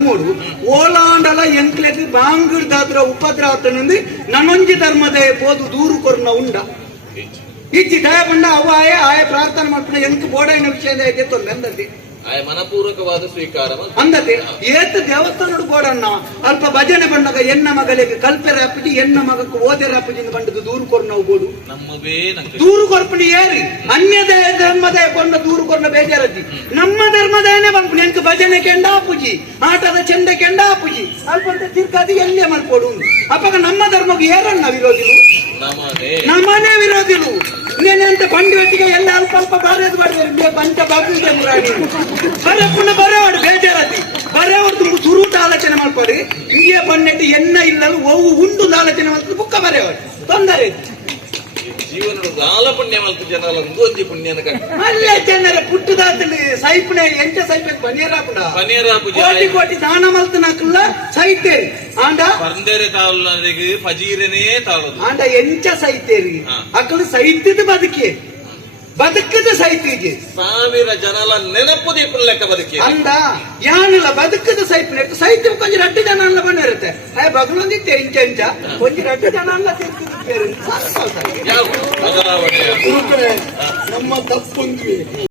ಮೂಡು ಓಲಾಂಡಲ ಎಂಕ್ಲೆಗ್ ಬಾಂಗುರ್ದಾದ್ರ ಉಪದ್ರಾತನಂದು ನನೊಂಜಿ ಧರ್ಮದ ಪೋದು ದೂರು ಕೊರ್ನ ಉಂಡ ಇಜ್ಜಿ ದಯ ಬಂಡ ಅವ ಆಯ ಪ್ರಾರ್ಥನೆ ಮಾಡ್ಕೊಂಡ ಎಂಕ್ ಬೋಡೈನ ವಿಷಯದ ಐತೆ ತೊಂದಂದತಿ ಆಯ ಮನಪೂರ್ವಕವಾದ ಸ್ವೀಕಾರ ಅಂದತೆ ಏತ್ ದೇವಸ್ಥಾನಡು ಬೋಡನ್ನ ಅಲ್ಪ ಭಜನೆ ಬಂದಾಗ ಎನ್ನ ಮಗಳಿಗೆ ಕಲ್ಪೆರ ಅಪ್ಪಜಿ ಎನ್ನ ಮಗಕ್ಕೆ ಓದೆರ ಅಪ್ಪಜಿಂದ ಬಂಡದು ದೂರು ಕೊರ್ ನಾವು ಬೋಡು ನಮ್ಮವೇ ದೂರು ಕೊರ್ಪಣಿ ಏರಿ ಅನ್ಯದ ಧರ್ಮದ ಕೊಂಡ ದೂರು ಕೊರ್ನ ಬೇಜಾರಜ್ಜಿ ನಮ್ಮ ಧರ್ಮದೇನೆ ಬಂದ್ಬಿಡಿ ಎಂಕ್ ಭಜನೆ ಕೆಂಡ ಅಪ್ಪುಜಿ ಆಟದ ಚೆಂಡ ಕೆಂಡ ಅಪ್ಪುಜಿ ಅಲ್ಪ ತಿರ್ಕಾದಿ ಎಲ್ಲೇ ಮಾಡ್ಕೊಡು ಅಪ್ಪಾಗ ನಮ್ಮ ಧರ್ಮಕ್ಕೆ ಏರನ್ನ ವಿರೋಧಿಲು ನಮ್ಮನೆ ವಿರೋಧಿಲು ಇನ್ನೇನಂತ ಬಂಡಿ ಒಟ್ಟಿಗೆ ಎಲ್ಲ ಅಲ್ಪ ಅಲ್ಪ ಬಾರೇದು ಮಾಡಿದ್ರೆ ಪಂಚ ಬಾಬುಗೆ ಮುರಾಣಿ ಬರೇ ಪುನಃ ಬರೋಡು ಬೇಜಾರತಿ ಬರೇ ಅವ್ರದ್ದು ಸುರೂಟ ಆಲೋಚನೆ ಮಾಡ್ಕೊಡಿ ಹಿಂಗೆ ಬನ್ನೆಟ್ಟು ಎನ್ನ ಇಲ್ಲಲು ಅವು ಉಂಡು ಆಲೋಚನೆ ಮಾಡ್ಕೊಂಡು ಬುಕ್ಕ ಬರೆಯವರು ತೊಂದರೆ ಜೀವನ ದಾಲ ಪುಣ್ಯ ಮಲ್ಪು ಜನ ಒಂದೊಂಜಿ ಪುಣ್ಯನ ಅಲ್ಲೇ ಜನರ ಪುಟ್ಟದಾತಲಿ ಸೈಪನೆ ಎಂಟ ಸೈಪೆ ಬನಿಯರಾಪುಡ ಕೋಟಿ ಕೋಟಿ ದಾನ ಮಲ್ತನಾಕಲ್ಲ ಸೈತೇರಿ ಆಂಡ ಪಂದೇರೆ ತಾವಲ್ಲಾರಿಗೆ ಫಜೀರನೇ ತಾಳದು ಆಂಡ ಎಂಚ ಸೈತೇರಿ ಅಕ್ಕಳು ಸೈತಿದ ಬದುಕಿ ಬದುಕದ ಸೈತಿಗೆ ಸಾವಿರ ಜನಲ ನೆನಪು ದೀಪ ಲೆಕ್ಕ ಬದುಕಿ ಅಂದ ಯಾನಲ್ಲ ಬದುಕದ ಸೈಪನೆ ಸೈತ ಕೊಂಚ ರಡ್ಡು ಜನ ಎಲ್ಲ ಬಂದಿರುತ್ತೆ ಅಯ್ಯ ಬಗಲೊಂದಿತ್ತೆ ಇಂಚ ಇಂಚ ಕೊಂಚ ರಡ್ಡು ಜನ ಎಲ್ಲ ತಿರ್ತಿದ್ರು ಬದಲಾವಣೆ ನಮ್ಮ ತಪ್ಪೊಂದ್ವಿ